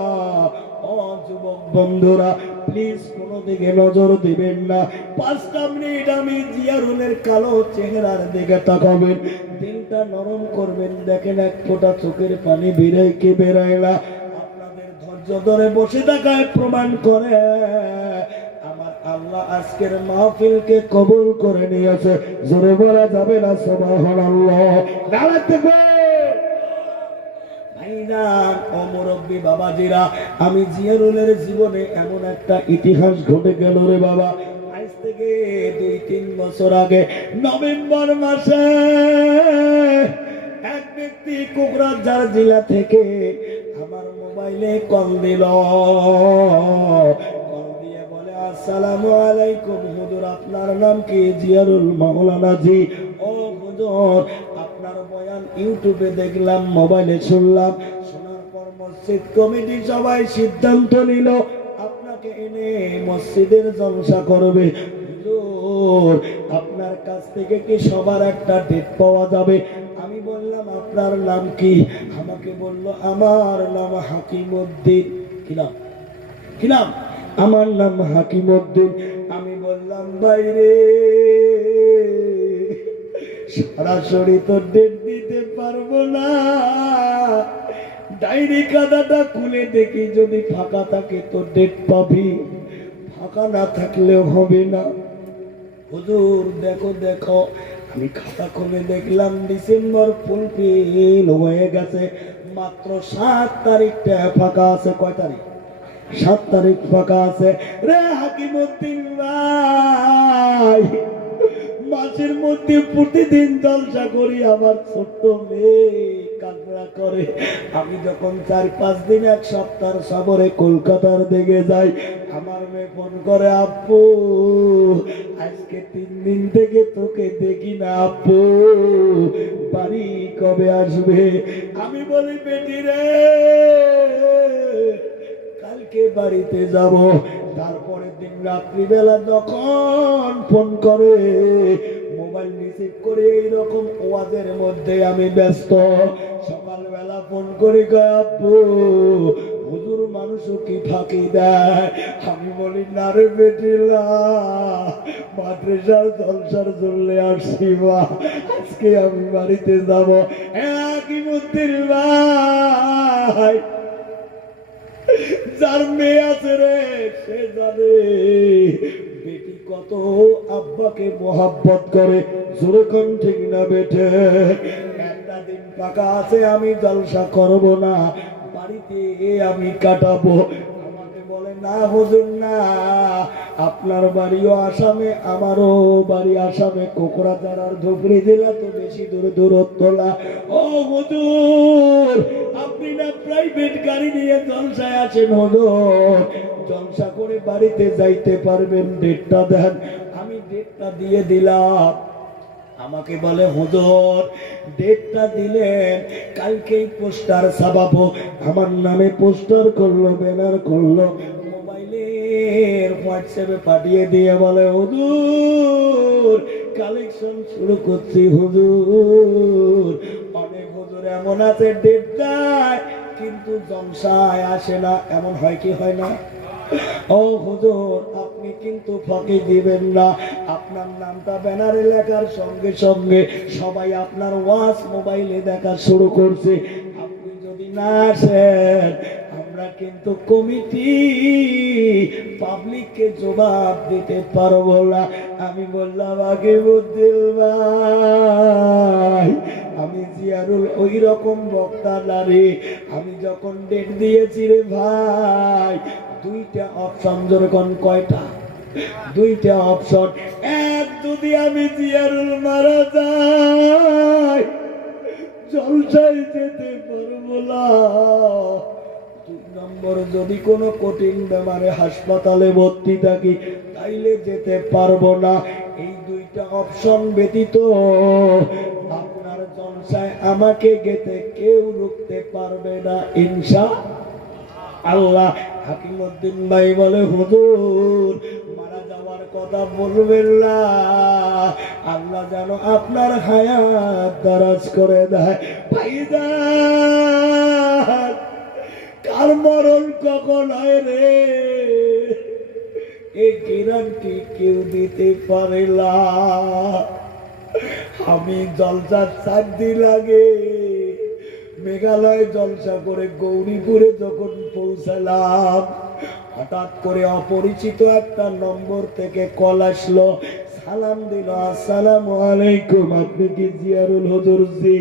ও যুবক বন্ধুরা, প্লিজ কোনো দিকে নজর দিবেন না। 5টা মিনিট আমি জিয়ারুলের কালো চেহারার দিকে তাকাবেন, দিলটা নরম করবেন। দেখেন এক ফোঁটা চোখের পানি বেরোয় কি বেরোয় না। আপনাদের ধৈর্য ধরে বসে থাকায় প্রমাণ করে আমার আল্লাহ আজকের মাহফিলকে কবুল করে নিয়েছে। জোরে বলা যাবে না সুবহানাল্লাহ? নারায়ে তাকবীর! ভাইজান ও মুরব্বী বাবাজিরা, আমি জিয়ারুলের জীবনে এমন একটা ইতিহাস ঘটে গেল রে বাবা। আজ থেকে 2-3 বছর আগে নভেম্বর মাসে এক ব্যক্তি কোকরাঝাড় জেলা থেকে আমার মোবাইলে কল দিল। আসসালামু আলাইকুম হুজুর, আপনার নাম কি? জিয়ারুল মাওলানা জি। ও হুজুর, আপনার বয়ান ইউটিউবে দেখলাম, মোবাইলে শুনলাম, শোনার পর মসজিদ কমিটি সবাই সিদ্ধান্ত নিল আপনাকে এনে মসজিদের জলসা করবে। হুজুর, আপনার কাছ থেকে কি সবার একটা ডেট পাওয়া যাবে? আমি বললাম আপনার নাম কি? আমাকে বলল আমার নাম হাকিমউদ্দিন। কি নাম? কি নাম? আমার নাম হাকিমউদ্দিন। আমি বললাম বাইরে সরাসরি তো ডেট দিতে পারবো না, ডায়েরি খাতাটা খুলে দেখি যদি ফাঁকা থাকে তো ডেট পাবি, ফাঁকা না থাকলেও হবে না। হুজুর দেখো দেখো, আমি খাতা খুলে দেখলাম ডিসেম্বর ফুলফিল হয়ে গেছে, মাত্র 7 তারিখটা ফাঁকা আছে। কয় তারিখ? 7 তারিখ ফাঁকা আছে। রে হাকিমউদ্দিন ভাই, মাসের মধ্যে প্রতিদিন জলসা করি, আমার ছোট্ট মেয়ে কান্না করে। আমি যখন 4-5 দিন 1 সপ্তাহ সফরে কলকাতার দিকে যাই, আমার মেয়ে ফোন করে, আব্বু আজকে 3 দিন থেকে তোকে দেখি না, আব্বু বাড়ি কবে আসবে? আমি বলি বেটি রে কালকে বাড়িতে যাব। তারপরের দিন রাত্রিবেলা যখন ফোন করে, মোবাইল রিসিভ করে এইরকম ওয়াজের মধ্যে আমি ব্যস্ত। সকালবেলা ফোন করে কয়, আব্বু হুজুর মানুষও কি ফাঁকি দেয়? আমি বলি না রে বেটিলা, মাদ্রাসার জলসার জন্য আসছি মা, আজকে আমি বাড়িতে যাব। হাকিমউদ্দিন ভাই, যার মেয়ে আছে রে সে জানে বেটি কত আব্বাকে মোহাব্বত করে। যেরকম ঠিক না বেঠে? একটা দিন ফাঁকা আছে, আমি জলসা করব না, বাড়িতে আমি কাটাবো। আমাকে বলে না হুজুর না, আপনার বাড়িও আসামে, আমারও বাড়ি আসামে, কোকড়াঝাড় ধুবড়ি জেলা তো বেশি দূরত্ব না। ও হুজুর, আপনি না প্রাইভেট গাড়ি নিয়ে জলসায় আছেন হুজুর, জলসা করে বাড়িতে যাইতে পারবেন, ডেটটা দেন। আমি ডেটটা দিয়ে দিলাম। আমাকে বলে হুজুর ডেটটা দিলেন, কালকেই পোস্টার ছাপাবো। আমার নামে পোস্টার করলো, ব্যানার করলো, মোবাইলের হোয়াটসঅ্যাপে পাঠিয়ে দিয়ে বলে হুজুর কালেকশন শুরু করছি হুজুর। অনেক হুজুর এমন আছে ডেট দেয় কিন্তু জলসায় আসে না, এমন হয় কি হয় না? ও হুজুর আপনি কিন্তু ফাঁকি দিবেন না, আপনার নামটা ব্যানারে লেখার সঙ্গে সঙ্গে সবাই আপনার ওয়াজ মোবাইলে দেখা শুরু করছে। আপনি যদি না আসেন আমরা কিন্তু কমিটি পাবলিককে জবাব দিতে পারবো না। আমি বললাম আগে বুদ্ধিল ভাই, আমি জিয়ারুল ওই রকম বক্তা নারী, আমি যখন ডেট দিয়েছি রে ভাই, দুইটা অপশন, যেরকম কয়টা? দুইটা অপশন। এক, যদি আমি জিয়ারুল মারা যাই জলসায় যেতে পারবো না। দুই নম্বর, যদি কোনো কঠিন বেমারে হাসপাতালে ভর্তি থাকি তাইলে যেতে পারবো না। এই দুইটা অপশন ব্যতীত আপনার জলসায় আমাকে গেতে কেউ রুখতে পারবে না ইনশাআল্লাহ। হাকিমউদ্দিন ভাই বলে হুজুর মারা যাওয়ার কথা বলবেন না, আল্লাহ যেন আপনার হায়াত দারাজ করে দেয়। ভাইজান কার মরণ কখন হয় রে, এই গ্যারান্টি কেউ দিতে পারে না। আমি জলসা 4 দিন আগে মেঘালয় জলসা করে গৌরীপুরে যখন পৌঁছালাম, হঠাৎ করে অপরিচিত একটা নম্বর থেকে কল আসলো, সালাম দিল, আসসালামু আলাইকুম, আপনি কি জিয়ারুল হুজুর? জি।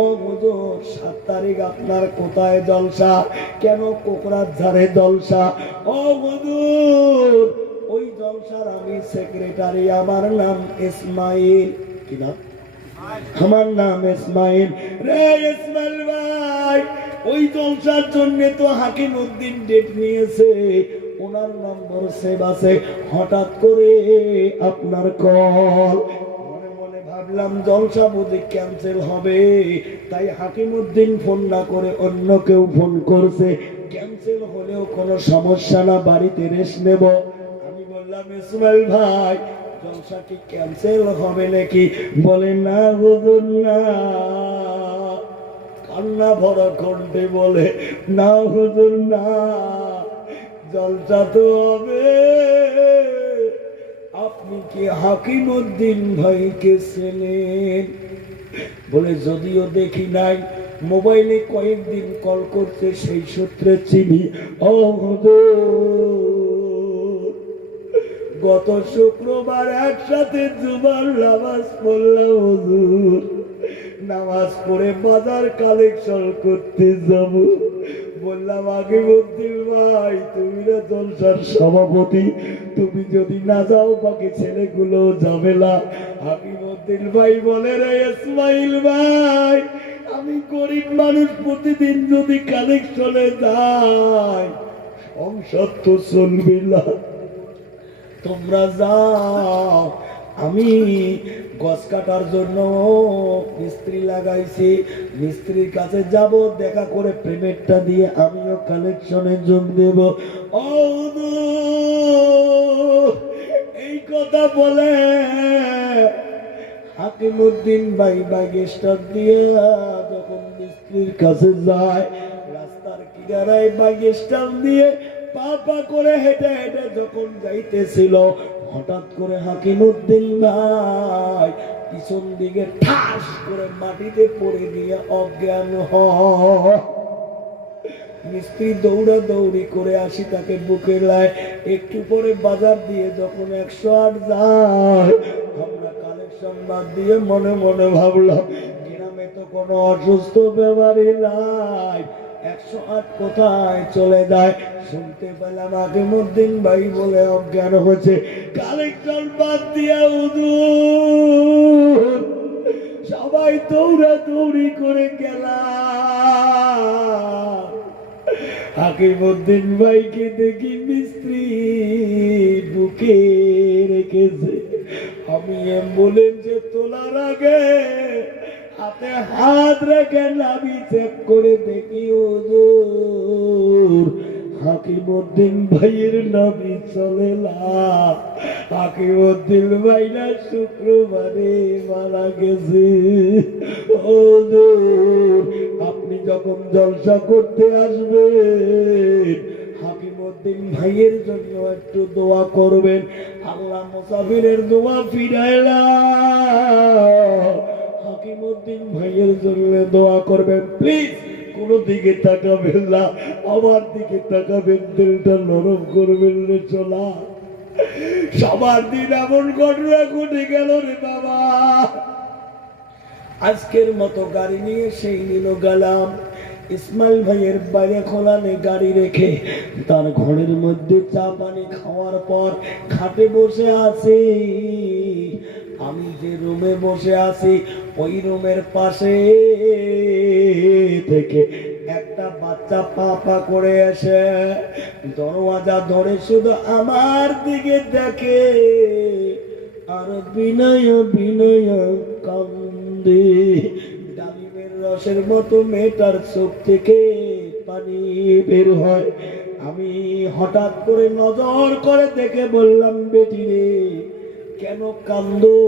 ও হুজুর 7 তারিখ আপনার কোথায় জলসা? কেন কোকড়াঝাড়ে জলসা? ও হুজুর ওই জলসার আমি সেক্রেটারি, আমার নাম ইসমাইল। কি নাম? আমার নাম ইসমাইল। রে ইসমাইল ভাই, ওই জলসার জন্য তো হাকিমউদ্দিন ডেট নিয়েছে, ওনার নম্বর সেভ আছে, হঠাৎ করে আপনার কল। মনে মনে ভাবলাম জলসা বুঝি ক্যান্সেল হবে, তাই হাকিমউদ্দিন ফোন না করে অন্য কেউ ফোন করছে। ক্যান্সেল হলেও কোনো সমস্যা না, বাড়িতে রেস্ট নেব। আমি বললাম ইসমাইল ভাই জলসা কি ক্যান্সেল হবে নাকি? বলে না হুজুর না। কান্না ভরা কণ্ঠে বলে না হুজুর না, জলসা তো হবে। আপনি কি হাকিমউদ্দিন ভাইকে চেনেন? বলে যদিও দেখি নাই, মোবাইলে কয়েকদিন কল করতে, সেই সূত্রে চিনি। ও হুজুর গত শুক্রবার একসাথে জুমার নামাজ পড়লাম হুজুর, নামাজ পড়ে বাজার কালেকশন করতে যাব। বললাম হাকিমউদ্দিন ভাই তুমি না জলসার সভাপতি, তুমি যদি না যাও বাকি ছেলেগুলো যাবে না। হাকিমউদ্দিন ভাই বলে রে ইসমাইল ভাই আমি গরিব মানুষ, প্রতিদিন যদি কালেকশনে যাই সংসার তো চলবে না, তোমরা যাও। আমি গছ কাটার জন্য মিস্ত্রি লাগাইছি, মিস্ত্রির কাছে যাব, দেখা করে পেমেন্টটা দিয়ে আমিও কালেকশনে যোগ দেব। ও এই কথা বলে হাকিমউদ্দিন ভাই বাগেস্টার দিয়ে যখন মিস্ত্রির কাছে যায়, রাস্তার কিনারায় বাগেস্টার দিয়ে পা পা করে হেঁটে হেঁটে যখন যাইতেছিল, হঠাৎ করে হাকিমউদ্দিন ভাই পিছন দিকে ঠাস করে মাটিতে পড়ে দিয়ে অজ্ঞান হয়। মিস্ত্রি দৌড়া দৌড়ি করে আসি, তাকে বুকে লায়। একটু পরে বাজার দিয়ে যখন 108 যায়, আমরা কালেকশন বাদ দিয়ে মনে মনে ভাবলাম গ্রামে তো কোনো অসুস্থ বেমারি নাই, 108 কোথায় চলে যায়। শুনতে পেলাম হাকিমউদ্দিন ভাই বলে অজ্ঞান হচ্ছে। কালেকশন বাদ দিয়া হুজুর সবাই দৌড়াদৌড়ি করে গেলাম। হাকিমউদ্দিন ভাইকে দেখি মিস্ত্রি বুকে রেখেছে। আমি অ্যাম্বুলেন্সে তোলার আগে হাতে হাত রেখে নাভি চেক করে দেখি হুজুর হাকিমউদ্দিন ভাইয়ের নাভি চলে না। হাকিমউদ্দিন ভাই না শুক্রবারে মারা গেছে। হুজুর আপনি যখন জলসা করতে আসবেন হাকিমউদ্দিন ভাইয়ের জন্য একটু দোয়া করবেন। আল্লাহ মুসাফিরের দোয়া ফিরাইলা হাকিমউদ্দিন ভাইয়ের জন্য দোয়া করবেন প্লিজ। কোন দিকে তাকাবেন না, আমার দিকে তাকাবেন, দিলটা নরম করবেন রে চলা। সবার দিন এমন ঘটনা ঘটে গেল রে বাবা। আজকের মতো গাড়ি নিয়ে সেই নিল গেলাম। ইসমাইল ভাইয়ের বাইরে খোলানে গাড়ি রেখে তার ঘরের মধ্যে চা পানি খাওয়ার পর খাটে বসে আছি। আমি যে রুমে বসে আছি ওই রুমের পাশে থেকে একটা বাচ্চা পা পা করে এসে দরওয়াজা ধরে শুধু আমার দিকে দেখে আর বিনয় বিনয় কান্দে। ডালিমের রসের মতো মেয়েটার চোখ থেকে পানি বের হয়। আমি হঠাৎ করে নজর করে দেখে বললাম, বেটি রে কেন কান্দো?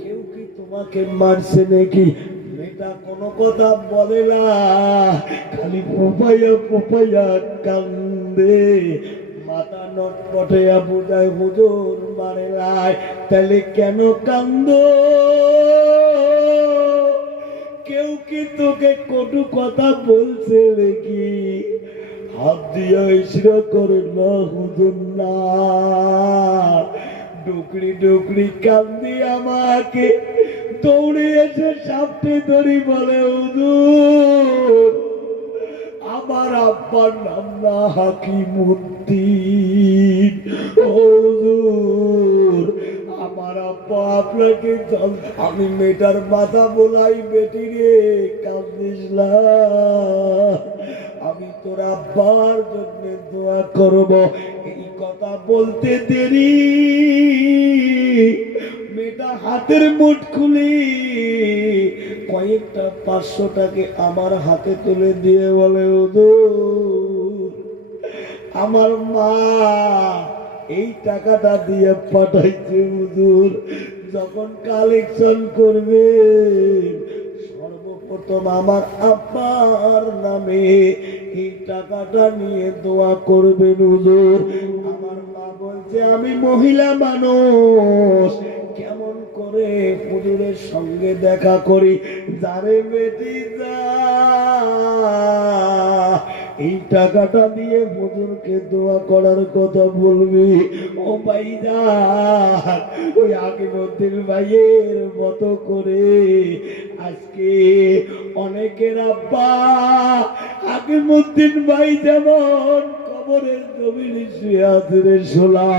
কেউ কি তোমাকে মারছে নাকি? মেয়েটা কোনো কথা বলে না, খালি পোপাইয়া পোপাইয়া কান্দে। মাথা নটপটাইয়া বুঝায় হুজুর মারে নাই। তাহলে কেন কান্দো? কেউ কি তোকে কটু কথা বলছে নাকি? হাত দিয়া ইশরা করে না হুজুর না। ডুকরি ডুকরি কান্দি আমাকে দৌড়ে এসে সাপটে ধরি বলে, হুজুর আমার আব্বার নাম না হাকিমউদ্দিন। হুজুর আমার আব্বা আপনাকে জল। আমি মেয়েটার মাথা বলাই, বেটি রে কান্দিস না, আমি তোর আব্বার জন্য দোয়া করব। এই কথা বলতে দেরি মেয়েটা হাতের মুঠ খুলি কয়েকটা 500 টাকা আমার হাতে তুলে দিয়ে বলে, হুজুর আমার মা এই টাকাটা দিয়ে পাঠাইছে। হুজুর যখন কালেকশন করবে সর্বপ্রথম আমার আব্বার নামে এই টাকাটা নিয়ে দোয়া করবেন হুজুর। আমার মা বলছে আমি মহিলা মানুষ, কেমন করে হুজুরের সঙ্গে দেখা করি? যারে বেটি যা এই টাকাটা দিয়ে হুজুরকে দোয়া করার কথা বলবি। ও ভাইজান ওই হাকিমউদ্দিন ভাইয়ের মতো করে আজকে অনেকের আব্বা হাকিমউদ্দিন ভাই যেমন কবরের জমিনে শুয়ে আছে রে শোলা,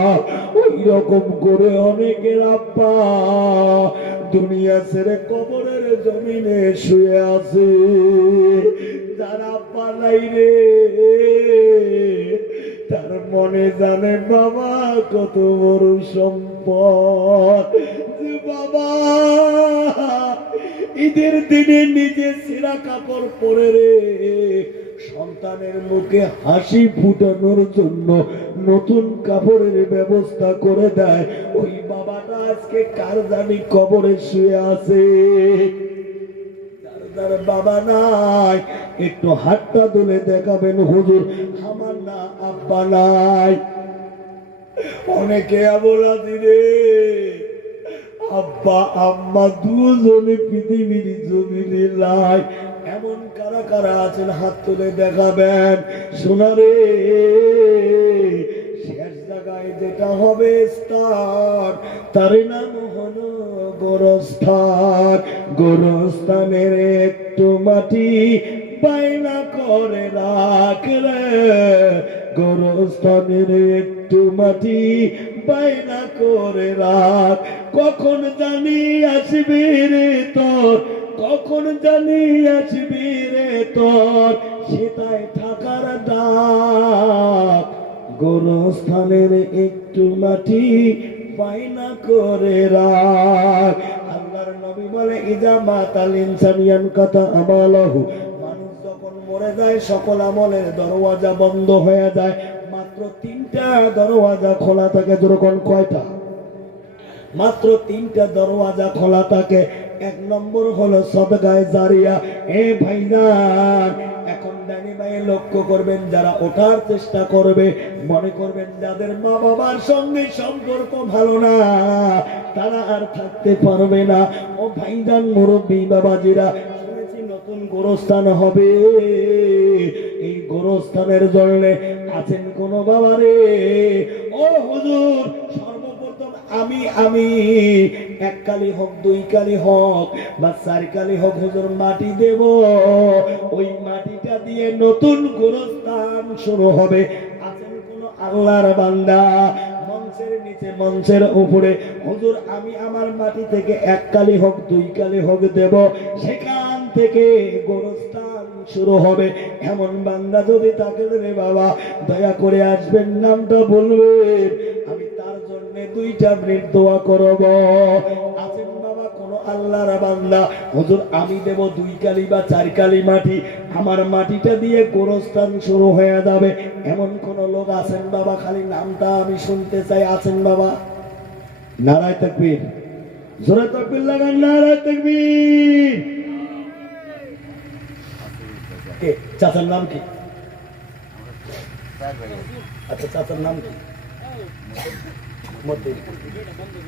ওই রকম করে অনেকের আব্বা দুনিয়া ছেড়ে কবরের জমিনে শুয়ে আছে। যার আব্বা নাই রে তার মনে জানে বাবা কত বড় সম্পদ। যে বাবা ঈদের দিনে নিজে ছেঁড়া কাপড় পরে রে সন্তানের মুখে হাসি ফুটানোর জন্য নতুন কাপড়ের ব্যবস্থা করে দেয়, ওই বাবাটা আজকে কার জানি কবরে শুয়ে আছে। যার বাবা নাই একটু হাতটা তুলে দেখাবেন হুজুর আমার না আব্বা নাই। অনেকে বলা দিলে আব্বা আম্মা দুজনে পৃথিবীর জমিনে নাই। এমন কারা কারা আছেন হাত তুলে দেখাবেন। সোনারে শেষ জায়গায় যেটা হবে স্থান, তার নাম হলো গোরস্থান। গোরস্থানের একটু মাটি বাইনা করে রাখ রে, গোরস্থানের একটু মাটি বাইনা করে রাখ। কখন জানি আসবি রে তোর, কখন জানি আসবি রে তোর সেটাই থাকার ডাক, গোরস্থানের একটু মাটি বাইনা করে রাখ। আল্লাহর নবী বলে ইজা মাতাল ইনসানিয়ান কাতা আমালাহু, মানুষ যখন মরে যায় সকল আমলের দরওয়াজা বন্ধ হয়ে যায়, মাত্র 3টা দরওয়াজা খোলা থাকে। যেরকম কয়টা? মাত্র 3টা দরওয়াজা খোলা থাকে। 1 নম্বর হলো সদকায়ে জারিয়া। এ ভাইজান, এখন ডানি ভাই লক্ষ্য করবেন, যারা ওঠার চেষ্টা করবে মনে করবেন যাদের মা বাবার সঙ্গে সম্পর্ক ভালো না তারা আর থাকতে পারবে না। ও ভাইজান, মুরব্বী বাবাজিরা, শুনেছি নতুন গোরস্থান হবে। এই গোরস্থানের জন্য আছেন কোন বাবারে? ও হুজুর, সর্বপ্রথম আমি 1 কালি হোক 2 কালি হোক বা 4 কালি হোক হুজুর মাটি দেব। ওই মাটিটা দিয়ে নতুন গোরস্থান শুরু হবে। আছেন কোন আল্লাহর বান্দা মঞ্চের নিচে মঞ্চের উপরে, হুজুর আমি আমার মাটি থেকে 1 কালি হোক 2 কালি হোক দেব, সেখান থেকে গোরস্থান শুরু হবে। এমন বান্দা যদি থাকে রে বাবা, দয়া করে আসবেন, নামটা বলবেন, আমি তার জন্য 2টা মিনিট দোয়া করব। আছেন বাবা কোন আল্লাহর বান্দা, হুজুর আমি দেব 2 কালি বা 4 কালি মাটি, আমার মাটিটা দিয়ে গোরস্থান শুরু হয়ে যাবে, এমন কোন লোক আছেন বাবা? খালি নামটা আমি শুনতে চাই। আছেন বাবা? নারায়ে তাকবীর, জোরে তাকবীর লাগান, নারায়ে তাকবীর। চাচার নাম কি? আচ্ছা, চাচার নাম কি?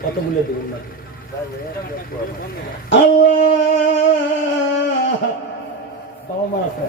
কতগুলো দেবেন না? আল্লাহ, বাবা মা আছে?